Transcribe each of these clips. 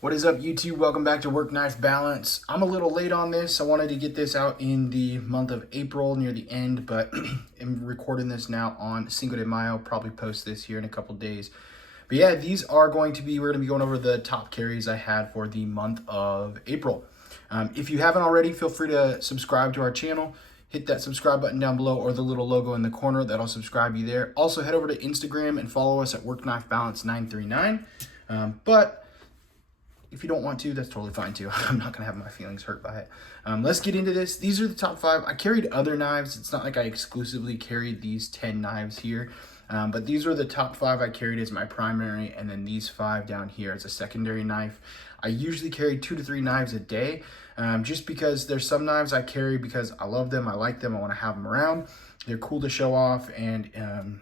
What is up, YouTube? Welcome back to Work Knife Balance. I'm a little late on this. I wanted to get this out in the month of April near the end, but I'm recording this now on Cinco de Mayo. Probably post this here in a couple days. But yeah, these are we're going to be going over the top carries I had for the month of April. If you haven't already, feel free to subscribe to our channel. Hit that subscribe button down below or the little logo in the corner. That'll subscribe you there. Also, head over to Instagram and follow us at Work Knife Balance 939. But if you don't want to, that's totally fine too. I'm not gonna have my feelings hurt by it. Let's get into this. These are the top 5. I carried other knives. It's not like I exclusively carried these 10 knives here, but these were the top 5 I carried as my primary, and then these 5 down here as a secondary knife. I usually carry 2 to 3 knives a day, just because there's some knives I carry because I love them, I like them, I wanna have them around. They're cool to show off and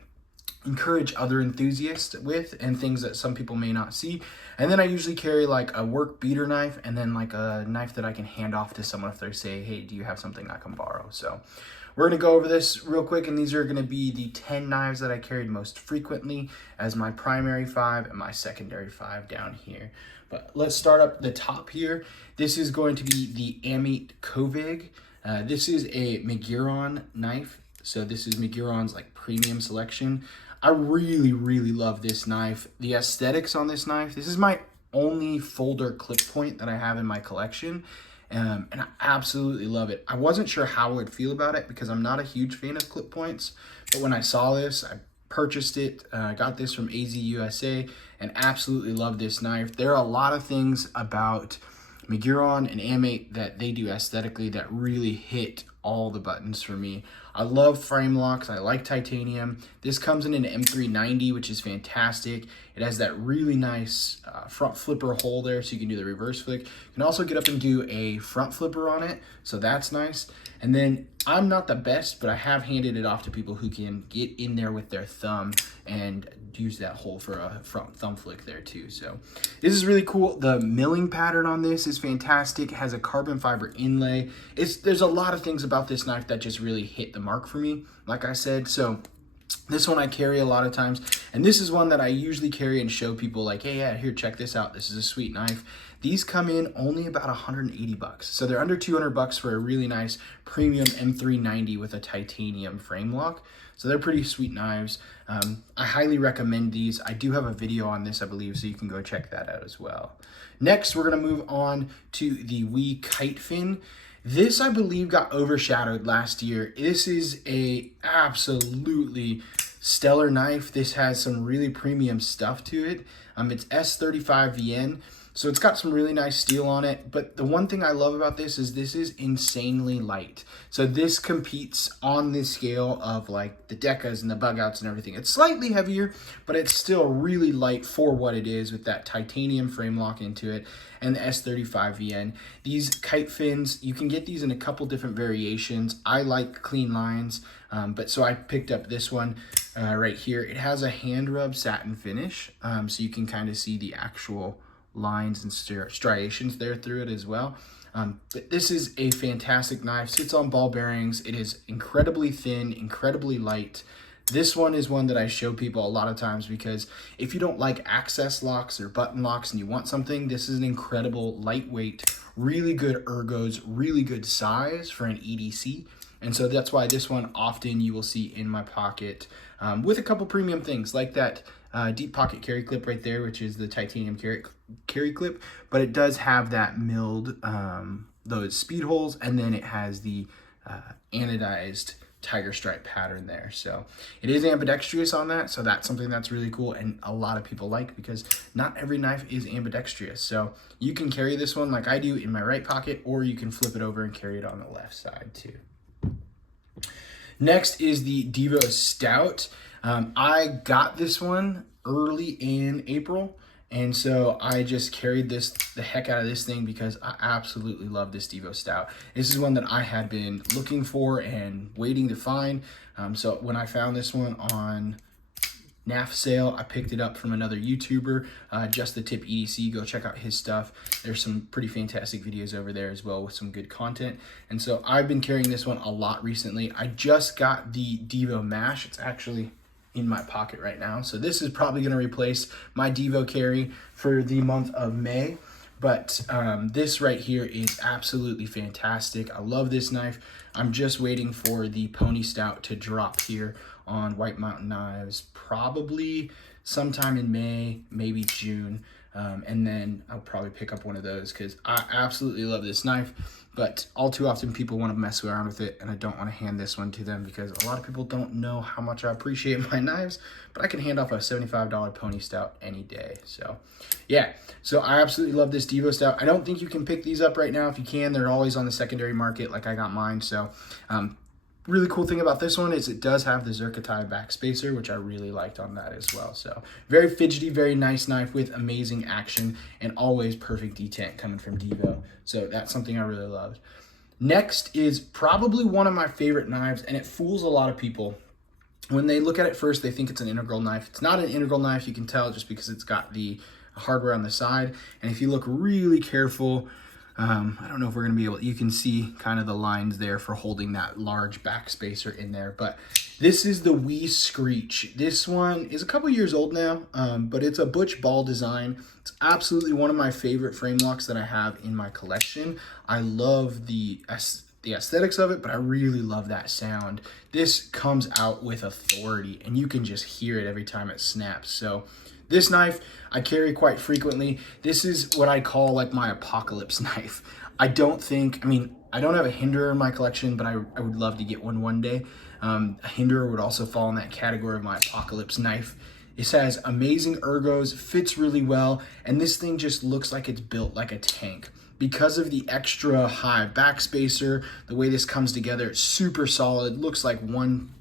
encourage other enthusiasts with, and things that some people may not see. And then I usually carry like a work beater knife and then like a knife that I can hand off to someone if they say, hey, do you have something I can borrow? So we're gonna go over this real quick, and these are gonna be the 10 knives that I carried most frequently as my primary 5 and my secondary 5 down here. But let's start up the top here. This is going to be the Megaron Kovig. This is a Migiron knife. So this is Migiron's like premium selection. I really love this knife. The aesthetics on this knife, this is my only folder clip point that I have in my collection, and I absolutely love it. I wasn't sure how I would feel about it because I'm not a huge fan of clip points, but when I saw this, I purchased it. I got this from AZ USA and absolutely love this knife. There are a lot of things about Migiron and Megaron that they do aesthetically that really hit all the buttons for me. I love frame locks. I like titanium. This comes in an M390, which is fantastic. It has that really nice front flipper hole there, so you can do the reverse flick. You can also get up and do a front flipper on it, so that's nice. And then I'm not the best, but I have handed it off to people who can get in there with their thumb and use that hole for a front thumb flick there too. So this is really cool. The milling pattern on this is fantastic. It has a carbon fiber inlay. There's a lot of things about this knife that just really hit the mark for me, like I said. So this one I carry a lot of times, and this is one that I usually carry and show people like, hey, yeah, here, check this out. This is a sweet knife. These come in only about 180 bucks. So they're under 200 bucks for a really nice premium M390 with a titanium frame lock. So they're pretty sweet knives. I highly recommend these. I do have a video on this, I believe, so you can go check that out as well. Next, we're gonna move on to the Wii Kite Fin. This, I believe, got overshadowed last year. This is a absolutely stellar knife. This has some really premium stuff to it. It's S35VN. So it's got some really nice steel on it, but the one thing I love about this is insanely light. So this competes on the scale of like the Decas and the bug outs and everything. It's slightly heavier, but it's still really light for what it is with that titanium frame lock into it and the S35VN. These kite fins, you can get these in a couple different variations. I like clean lines, but so I picked up this one right here. It has a hand rub satin finish, so you can kind of see the actual lines and striations there through it as well. But this is a fantastic knife. Sits on ball bearings. It is incredibly thin, incredibly light. This one is one that I show people a lot of times because if you don't like access locks or button locks and you want something, this is an incredible lightweight, really good ergos, really good size for an EDC. And so that's why this one often you will see in my pocket with a couple premium things like that deep pocket carry clip right there, which is the titanium carry clip, but it does have that milled, those speed holes, and then it has the anodized tiger stripe pattern there. So it is ambidextrous on that, so that's something that's really cool and a lot of people like because not every knife is ambidextrous. So you can carry this one like I do in my right pocket, or you can flip it over and carry it on the left side too. Next is the Devo Stout. I got this one early in April, and so I just carried the heck out of this thing because I absolutely love this Devo Stout. This is one that I had been looking for and waiting to find. So when I found this one on NAF sale, I picked it up from another YouTuber, Just the Tip EDC. Go check out his stuff. There's some pretty fantastic videos over there as well with some good content. And so I've been carrying this one a lot recently. I just got the Devo Mash. It's actually in my pocket right now. So this is probably going to replace my Devo carry for the month of May. But this right here is absolutely fantastic. I love this knife. I'm just waiting for the Pony Stout to drop here on White Mountain Knives, probably sometime in May, maybe June. And then I'll probably pick up one of those because I absolutely love this knife. But all too often people want to mess around with it, and I don't want to hand this one to them because a lot of people don't know how much I appreciate my knives, but I can hand off a $75 Pony Stout any day. So yeah, so I absolutely love this Devo Stout. I don't think you can pick these up right now. If you can, they're always on the secondary market like I got mine. So really cool thing about this one is it does have the Zerkatai backspacer, which I really liked on that as well. So very fidgety, very nice knife with amazing action and always perfect detent coming from Devo. So that's something I really loved. Next is probably one of my favorite knives, and it fools a lot of people. When they look at it first, they think it's an integral knife. It's not an integral knife. You can tell just because it's got the hardware on the side. And if you look really careful, I don't know if we're going to be able, you can see kind of the lines there for holding that large backspacer in there, but this is the Wii Screech. This one is a couple years old now, but it's a butch ball design. It's absolutely one of my favorite frame locks that I have in my collection. I love the aesthetics of it, but I really love that sound. This comes out with authority, and you can just hear it every time it snaps. So this knife I carry quite frequently. This is what I call like my apocalypse knife. I don't have a hinderer in my collection, but I would love to get one day. A hinderer would also fall in that category of my apocalypse knife. It has amazing ergos, fits really well, and this thing just looks like it's built like a tank. Because of the extra high backspacer, the way this comes together, it's super solid, looks like one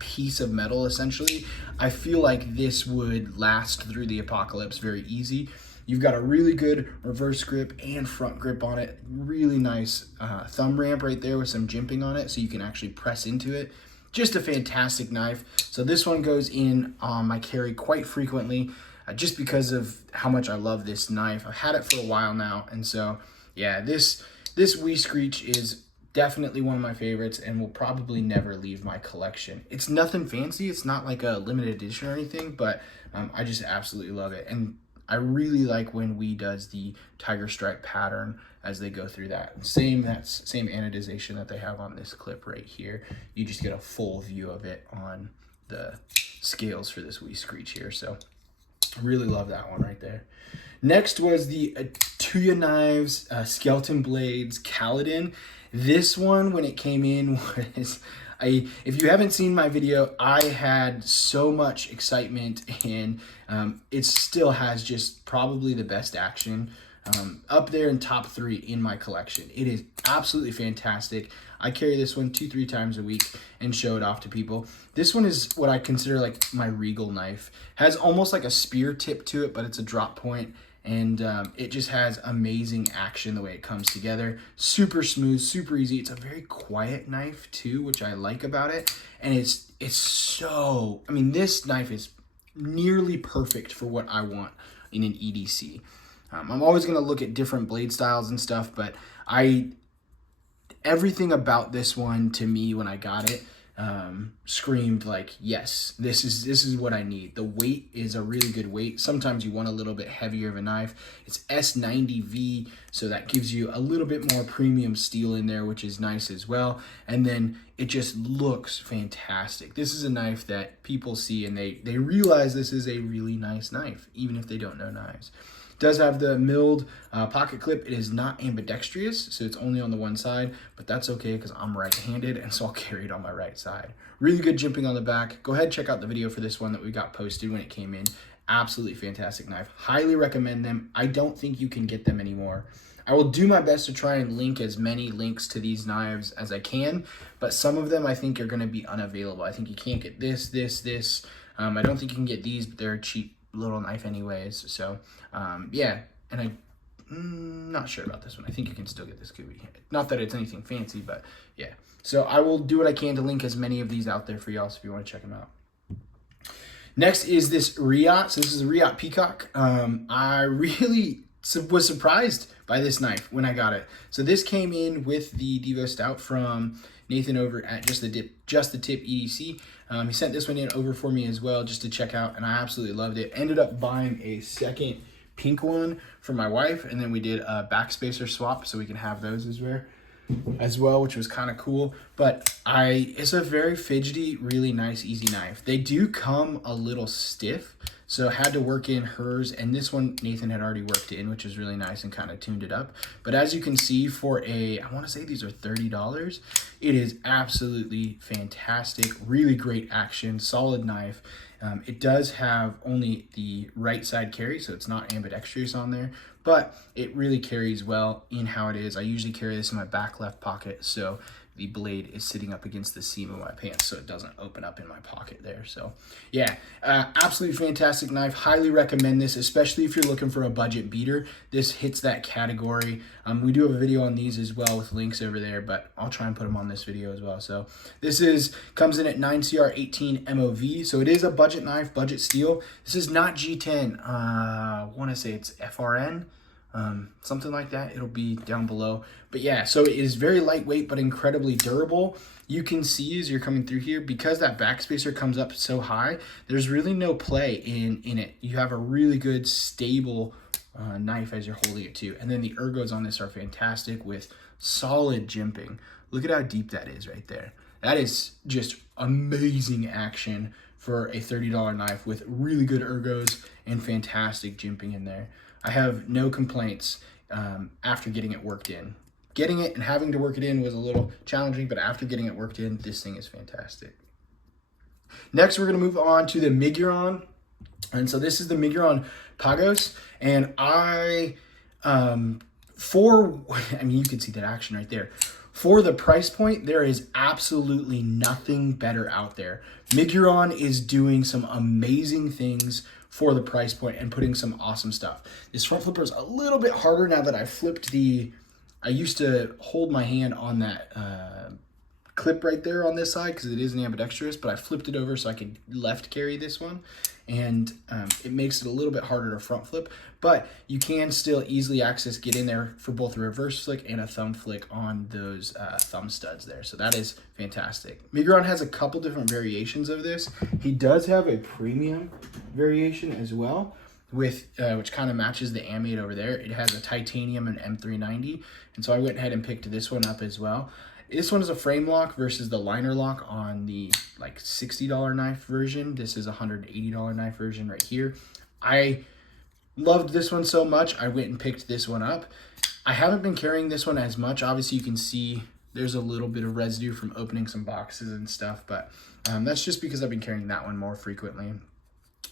piece of metal essentially. I feel like this would last through the apocalypse very easy. You've got a really good reverse grip and front grip on it. Really nice thumb ramp right there with some jimping on it so you can actually press into it. Just a fantastic knife. So this one goes in my carry quite frequently just because of how much I love this knife. I've had it for a while now, and so yeah, this Wii Screech is definitely one of my favorites and will probably never leave my collection. It's nothing fancy. It's not like a limited edition or anything, but I just absolutely love it. And I really like when Wii does the tiger stripe pattern as they go through that. Same anodization that they have on this clip right here. You just get a full view of it on the scales for this Wii Screech here. So I really love that one right there. Next was the Tuya Knives Skeleton Blades Kaladin. This one, when it came in, was, if you haven't seen my video, I had so much excitement, and it still has just probably the best action. Up there in top 3 in my collection. It is absolutely fantastic. I carry this one 2-3 times a week and show it off to people. This one is what I consider like my regal knife. Has almost like a spear tip to it, but it's a drop point. And it just has amazing action the way it comes together. Super smooth, super easy. It's a very quiet knife too, which I like about it. And it's so, I mean, this knife is nearly perfect for what I want in an EDC. I'm always going to look at different blade styles and stuff, but everything about this one to me when I got it screamed like, yes, this is what I need. The weight is a really good weight. Sometimes you want a little bit heavier of a knife. It's S90V, so that gives you a little bit more premium steel in there, which is nice as well. And then it just looks fantastic. This is a knife that people see and they realize this is a really nice knife, even if they don't know knives. It does have the milled pocket clip. It is not ambidextrous, so it's only on the one side, but that's okay because I'm right-handed, and so I'll carry it on my right side. Really good jimping on the back. Go ahead and check out the video for this one that we got posted when it came in. Absolutely fantastic knife. Highly recommend them. I don't think you can get them anymore. I will do my best to try and link as many links to these knives as I can, but some of them I think are going to be unavailable. I think you can't get this. I don't think you can get these, but they're a cheap little knife anyways. So yeah, and I'm not sure about this one. I think you can still get this Kuby. Not that it's anything fancy, but yeah. So I will do what I can to link as many of these out there for y'all, so if you want to check them out. Next is this Riot. So this is a Riot Peacock. I really was surprised by this knife when I got it. So this came in with the Devo Stout from Nathan over at Just the Tip EDC. He sent this one in over for me as well just to check out, and I absolutely loved it. Ended up buying a second pink one for my wife, and then we did a backspacer swap so we can have those as well, which was kind of cool. But it's a very fidgety, really nice, easy knife. They do come a little stiff, so I had to work in hers, and this one Nathan had already worked in, which is really nice and kind of tuned it up. But as you can see, for I want to say these are $30, it is absolutely fantastic, really great action, solid knife. It does have only the right side carry, so it's not ambidextrous on there, but it really carries well in how it is. I usually carry this in my back left pocket, so the blade is sitting up against the seam of my pants so it doesn't open up in my pocket there. So yeah, absolutely fantastic knife. Highly recommend this, especially if you're looking for a budget beater. This hits that category. We do have a video on these as well with links over there, but I'll try and put them on this video as well. So this comes in at 9CR18 MOV, so it is a budget knife, budget steel. This is not G10. I want to say it's FRN. Something like that. It'll be down below. But yeah, so it is very lightweight but incredibly durable. You can see as you're coming through here, because that backspacer comes up so high, there's really no play in it. You have a really good stable knife as you're holding it too. And then the ergos on this are fantastic with solid jimping. Look at how deep that is right there. That is just amazing action for a $30 knife with really good ergos and fantastic jimping in there. I have no complaints after getting it worked in. Getting it and having to work it in was a little challenging, but after getting it worked in, this thing is fantastic. Next, we're going to move on to the Migiron. And so this is the Migiron Kagos. And you can see that action right there. For the price point, there is absolutely nothing better out there. Migiron is doing some amazing things for the price point and putting some awesome stuff. This front flipper is a little bit harder now that I flipped I used to hold my hand on that clip right there on this side because it is an ambidextrous, but I flipped it over so I could left carry this one, and it makes it a little bit harder to front flip, but you can still easily get in there for both a reverse flick and a thumb flick on those thumb studs there. So that is fantastic. Migiron has a couple different variations of this. He does have a premium variation as well, with which kind of matches the M8 over there. It has a titanium and M390, and so I went ahead and picked this one up as well. This one is a frame lock versus the liner lock on the like $60 knife version. This is a $180 knife version right here. I loved this one so much, I went and picked this one up. I haven't been carrying this one as much. Obviously, you can see there's a little bit of residue from opening some boxes and stuff, but that's just because I've been carrying that one more frequently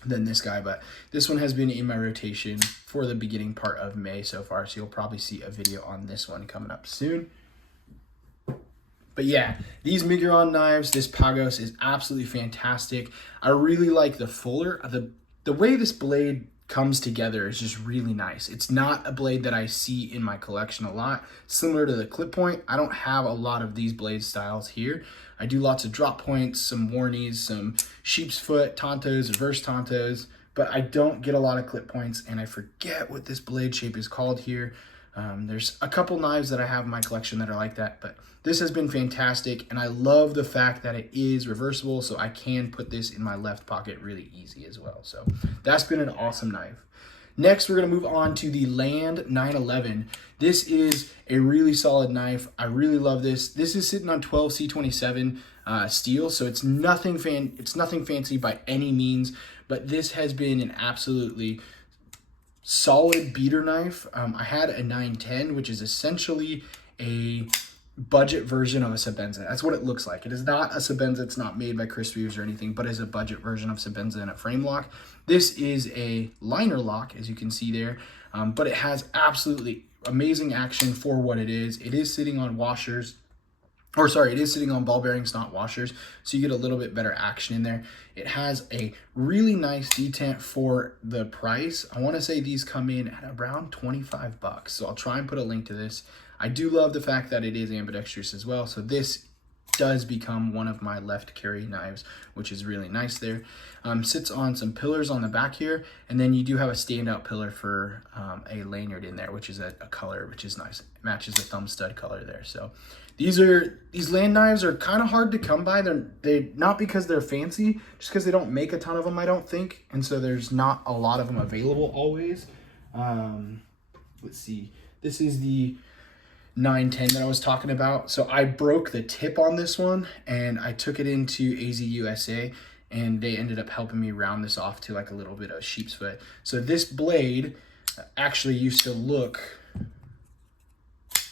than this guy. But this one has been in my rotation for the beginning part of May so far, so you'll probably see a video on this one coming up soon. But yeah, these Migiron knives, this Pagos is absolutely fantastic. I really like the fuller, the way this blade comes together is just really nice. It's not a blade that I see in my collection a lot. Similar to the clip point, I don't have a lot of these blade styles here. I do lots of drop points, some Warnies, some sheep's foot, Tontos, reverse Tontos, but I don't get a lot of clip points, and I forget what this blade shape is called here. There's a couple knives that I have in my collection that are like that, but this has been fantastic, and I love the fact that it is reversible, so I can put this in my left pocket really easy as well. So that's been an awesome knife. Next, we're going to move on to the Land 911. This is a really solid knife. I really love this. This is sitting on 12C27 steel, so it's nothing fancy by any means, but this has been an absolutely solid beater knife. I had a 910, which is essentially a budget version of a Sebenza. That's what it looks like. It is not a Sebenza. It's not made by Chris Reeves or anything, but is a budget version of Sebenza in a frame lock. This is a liner lock, as you can see there, but it has absolutely amazing action for what it is. It is sitting on washers, or sorry, it is sitting on ball bearings, not washers, so you get a little bit better action in there. It has a really nice detent for the price. I want to say these come in at around 25 bucks, so I'll try and put a link to this. I do love the fact that it is ambidextrous as well, so this does become one of my left carry knives, which is really nice there. Sits on some pillars on the back here, and then you do have a standout pillar for a lanyard in there, which is a color, which is nice. It matches the thumb stud color there. So these land knives are kind of hard to come by. They're not because they're fancy, just because they don't make a ton of them, I don't think, and so there's not a lot of them available always. Let's see. This is the 910 that I was talking about. So I broke the tip on this one and I took it into AZ USA and they ended up helping me round this off to like a little bit of sheep's foot. So this blade actually used to look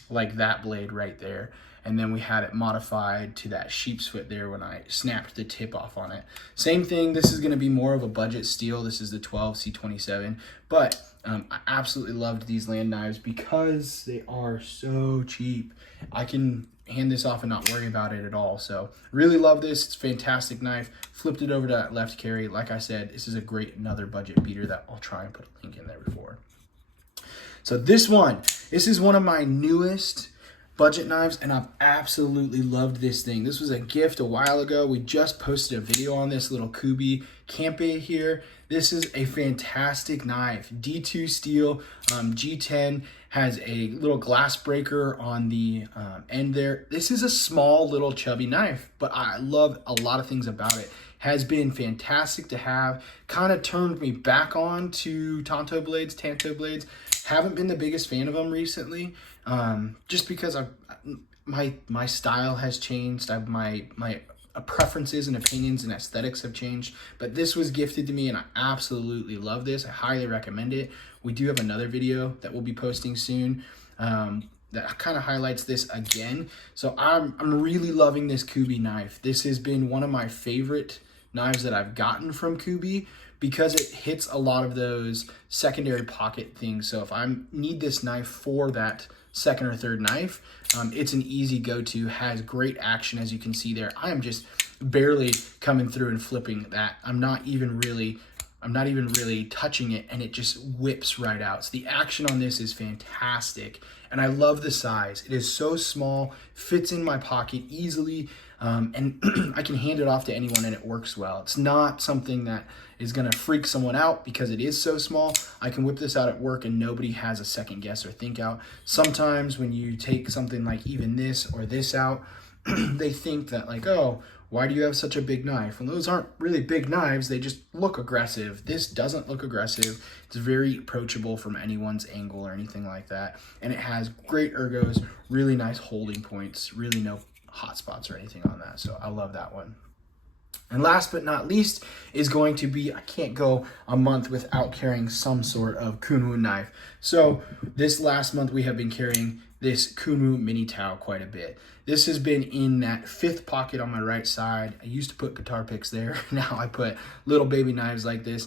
like that blade right there. And then we had it modified to that sheep's foot there when I snapped the tip off on it. Same thing, this is gonna be more of a budget steel. This is the 12C27, but I absolutely loved these land knives because they are so cheap. I can hand this off and not worry about it at all. So really love this, it's a fantastic knife. Flipped it over to that left carry. Like I said, this is a great another budget beater that I'll try and put a link in there before. So this is one of my newest budget knives, and I've absolutely loved this thing. This was a gift a while ago. We just posted a video on this little Kuby Campe here. This is a fantastic knife. D2 steel, G10, has a little glass breaker on the end there. This is a small little chubby knife, but I love a lot of things about it. Has been fantastic to have. Kind of turned me back on to Tanto blades. Haven't been the biggest fan of them recently, just because my style has changed. My preferences and opinions and aesthetics have changed. But this was gifted to me, and I absolutely love this. I highly recommend it. We do have another video that we'll be posting soon that kind of highlights this again. So I'm really loving this Kuby knife. This has been one of my favorite knives that I've gotten from Kuby, because it hits a lot of those secondary pocket things. So if I need this knife for that second or third knife, it's an easy go-to, has great action, as you can see there. I am just barely coming through and flipping that. I'm not even really touching it, and it just whips right out. So the action on this is fantastic, and I love the size. It is so small, fits in my pocket easily, and I can hand it off to anyone and it works well. It's not something that is gonna freak someone out because it is so small. I can whip this out at work and nobody has a second guess or think out. Sometimes when you take something like even this or this out, they think that like, oh, why do you have such a big knife? Well, those aren't really big knives, they just look aggressive. This doesn't look aggressive. It's very approachable from anyone's angle or anything like that. And it has great ergos, really nice holding points, really no hot spots or anything on that. So I love that one. And last but not least is going to be, I can't go a month without carrying some sort of Kunwu knife. So this last month we have been carrying this Kuby Mini Tau quite a bit. This has been in that fifth pocket on my right side. I used to put guitar picks there. Now I put little baby knives like this.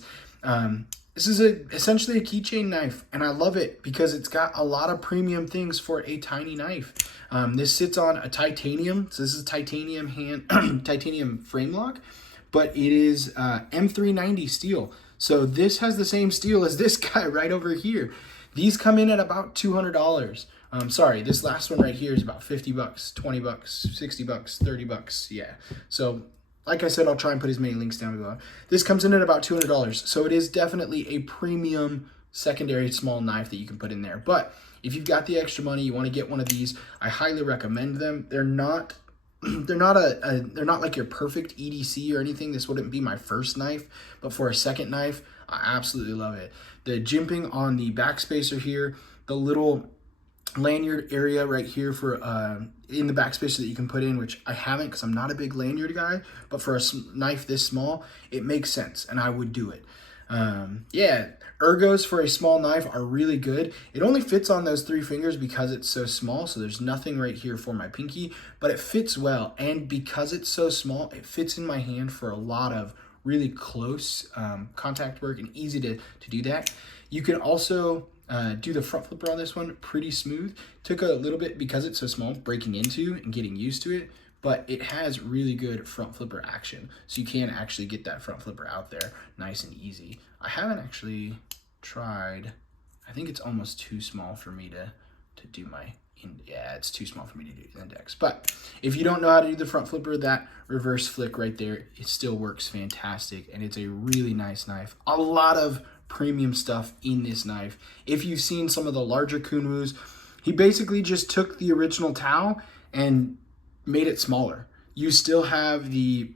This is essentially a keychain knife, and I love it because it's got a lot of premium things for a tiny knife. This sits on a titanium, so this is a titanium titanium frame lock, but it is M390 steel. So this has the same steel as this guy right over here. These come in at about $200. Sorry, this last one right here is about 50 bucks, 20 bucks, 60 bucks, 30 bucks. Yeah. So like I said, I'll try and put as many links down below. This comes in at about $200. So it is definitely a premium secondary small knife that you can put in there. But if you've got the extra money, you want to get one of these, I highly recommend them. They're not like your perfect EDC or anything. This wouldn't be my first knife, but for a second knife, I absolutely love it. The jimping on the backspacer here, the little lanyard area right here for in the backspacer that you can put in, which I haven't because I'm not a big lanyard guy, but for a knife this small, it makes sense and I would do it. Yeah, ergos for a small knife are really good. It only fits on those 3 fingers because it's so small, so there's nothing right here for my pinky, but it fits well, and because it's so small, it fits in my hand for a lot of really close contact work and easy to do that. You can also do the front flipper on this one pretty smooth. Took a little bit because it's so small breaking into and getting used to it, but it has really good front flipper action. So you can actually get that front flipper out there nice and easy. I haven't actually tried, I think it's almost too small for me to do my, yeah, it's too small for me to do the index. But if you don't know how to do the front flipper, that reverse flick right there, it still works fantastic. And it's a really nice knife. A lot of premium stuff in this knife. If you've seen some of the larger Kunwus, he basically just took the original Tau and made it smaller. You still have the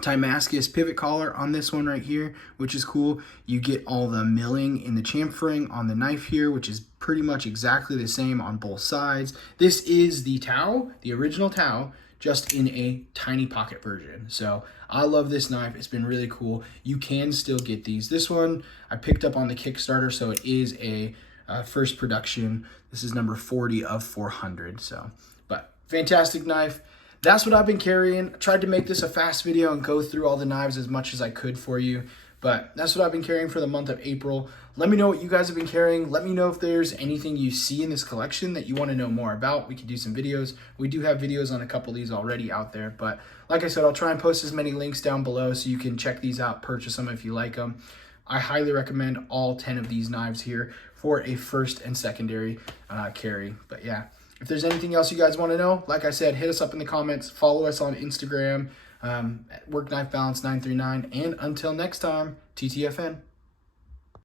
Damascus pivot collar on this one right here, which is cool. You get all the milling in the chamfering on the knife here, which is pretty much exactly the same on both sides. This is the Tao, the original Tao, just in a tiny pocket version. So I love this knife. It's been really cool. You can still get these. This one I picked up on the Kickstarter, so it is a first production. This is number 40 of 400. So, but fantastic knife. That's what I've been carrying. I tried to make this a fast video and go through all the knives as much as I could for you, but that's what I've been carrying for the month of April. Let me know what you guys have been carrying. Let me know if there's anything you see in this collection that you want to know more about. We could do some videos. We do have videos on a couple of these already out there, but like I said, I'll try and post as many links down below so you can check these out, purchase them if you like them. I highly recommend all 10 of these knives here for a first and secondary carry. But yeah, if there's anything else you guys want to know, like I said, hit us up in the comments. Follow us on Instagram at WorkKnifeBalance939. And until next time, TTFN.